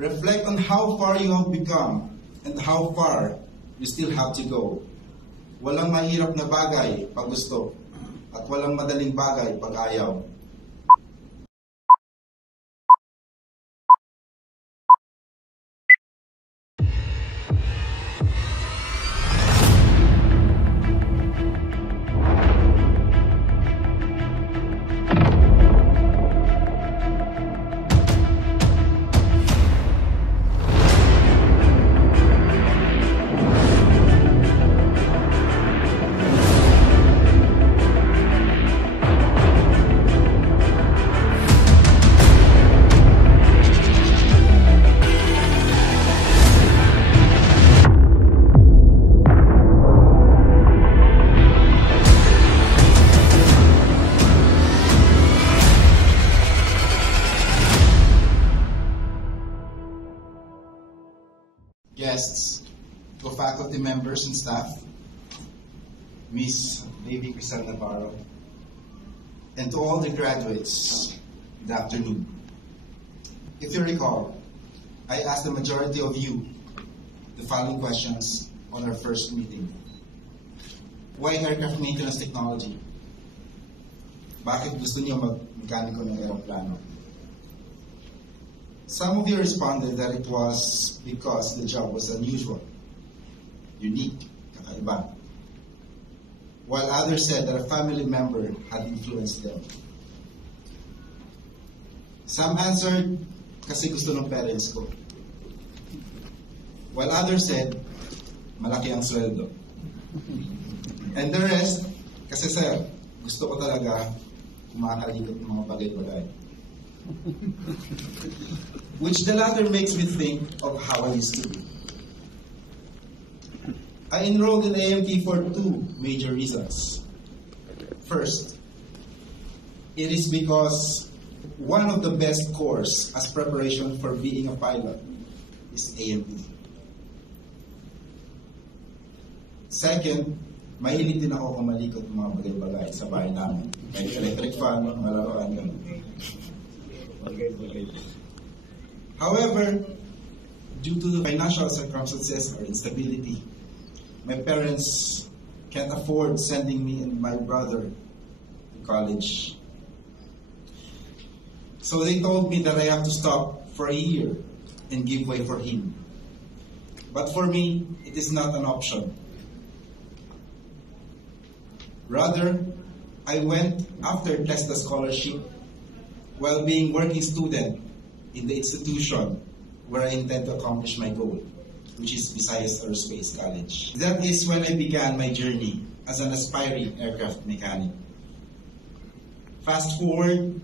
Reflect on how far you have become and how far you still have to go. Walang mahirap na bagay pag gusto at walang madaling bagay pag ayaw. Guests, co-faculty members and staff, Miss Baby Crisel Navarro, and to all the graduates, good afternoon. If you recall, I asked the majority of you the following questions on our first meeting. Why aircraft maintenance technology? Bakit gusto niyo mag-mekaniko ng aeroplano? Some of you responded that it was because the job was unusual, unique, kakaiba. While others said that a family member had influenced them. Some answered, kasi gusto ng parents ko. While others said, malaki ang sweldo. And the rest, kasi sir, gusto ko talaga kumakalikot ng mga bagay-bagay. Which the latter makes me think of how I used to be. I enrolled in AMT for two major reasons. First, it is because one of the best courses as preparation for being a pilot is AMT. Second, mahilig din ako kumalikot ng mga bagay-bagay sa bahay namin. May electric fan, mga laruan ganun. However, due to the financial circumstances or instability, my parents can't afford sending me and my brother to college. So they told me that I have to stop for a year and give way for him. But for me, it is not an option. Rather, I went after TESDA scholarship while being working student in the institution where I intend to accomplish my goal, which is Visayas Aerospace College. That is when I began my journey as an aspiring aircraft mechanic. Fast forward,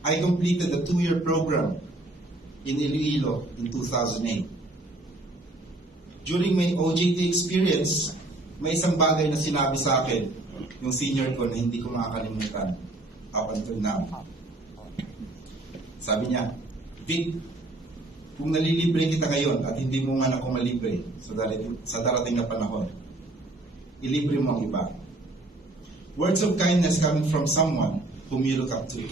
I completed a 2-year program in Iloilo in 2008. During my OJT experience, may isang bagay na sinabi sa akin yung senior ko na hindi ko makakalimutan up until now. Sabi niya, Vic, kung nalilibre kita ngayon at hindi mo man ako malibre sa darating na panahon, ilibre mo ang iba. Words of kindness coming from someone whom you look up to.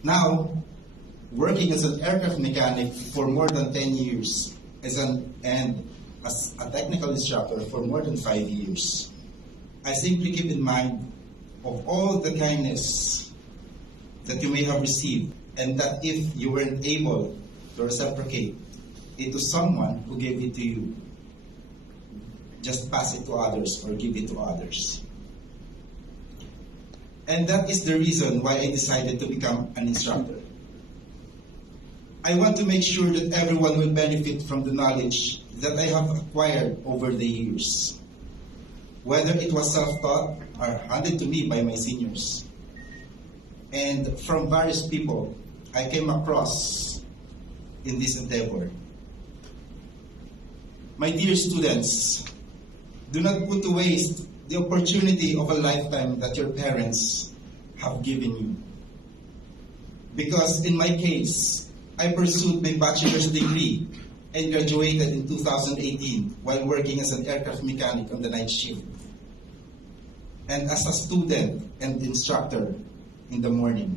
Now, working as an aircraft mechanic for more than 10 years and as a technical instructor for more than 5 years, I simply keep in mind of all the kindness that you may have received, and that if you weren't able to reciprocate it to someone who gave it to you, just pass it to others or give it to others. And that is the reason why I decided to become an instructor. I want to make sure that everyone will benefit from the knowledge that I have acquired over the years, whether it was self-taught or handed to me by my seniors. And from various people I came across in this endeavor. My dear students, do not put to waste the opportunity of a lifetime that your parents have given you. Because in my case, I pursued my bachelor's degree and graduated in 2018 while working as an aircraft mechanic on the night shift, and as a student and instructor in the morning,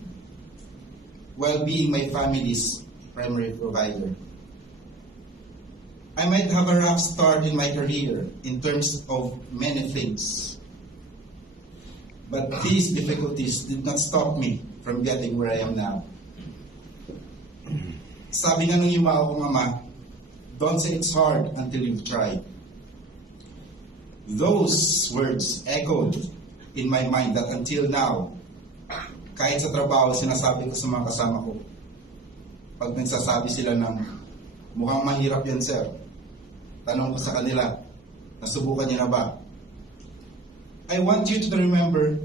while being my family's primary provider. I might have a rough start in my career in terms of many things. But these difficulties did not stop me from getting where I am now. Sabi nga nung yumao kong ama, don't say it's hard until you've tried. Those words echoed in my mind that until now, kahit sa trabaho, sinasabi ko sa mga kasama ko, pag nagsasabi sila ng, mukhang mahirap yan, sir. Tanong ko sa kanila, nasubukan niyo na ba? I want you to remember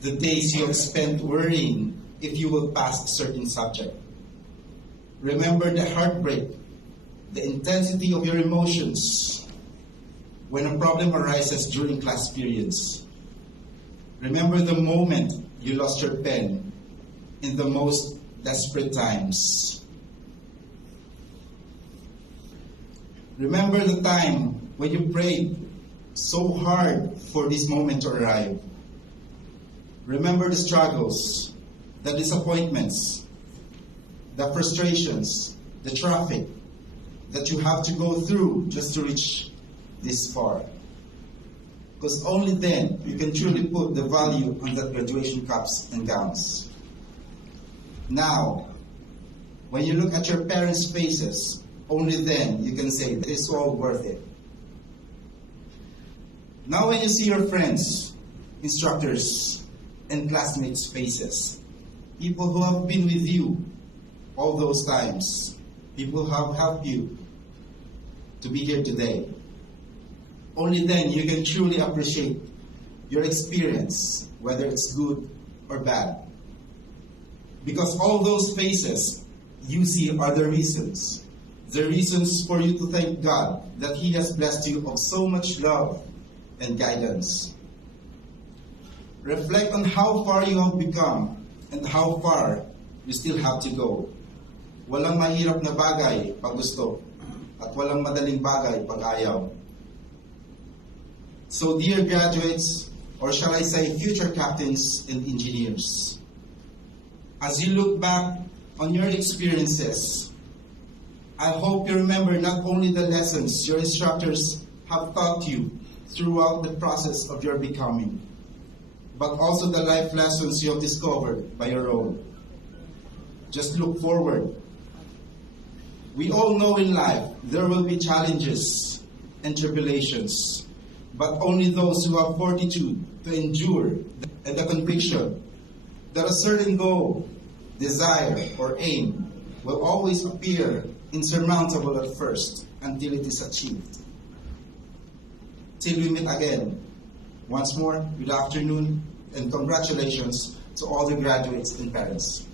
the days you have spent worrying if you will pass a certain subject. Remember the heartbreak, the intensity of your emotions when a problem arises during class periods. Remember the moment you lost your pen in the most desperate times. Remember the time when you prayed so hard for this moment to arrive. Remember the struggles, the disappointments, the frustrations, the traffic that you have to go through just to reach this far. Because only then you can truly put the value on that graduation caps and gowns. Now, when you look at your parents' faces, only then you can say, this is all worth it. Now when you see your friends, instructors, and classmates' faces, people who have been with you all those times, people who have helped you to be here today, only then you can truly appreciate your experience, whether it's good or bad. Because all those faces you see are the reasons for you to thank God that He has blessed you of so much love and guidance. Reflect on how far you have become and how far you still have to go. Walang mahirap na bagay pag gusto at walang madaling bagay pag ayaw. So dear graduates, or shall I say future captains and engineers, as you look back on your experiences, I hope you remember not only the lessons your instructors have taught you throughout the process of your becoming, but also the life lessons you have discovered by your own. Just look forward. We all know in life there will be challenges and tribulations, but only those who have fortitude to endure and the conviction that a certain goal, desire, or aim will always appear insurmountable at first until it is achieved. Till we meet again, once more, good afternoon and congratulations to all the graduates and parents.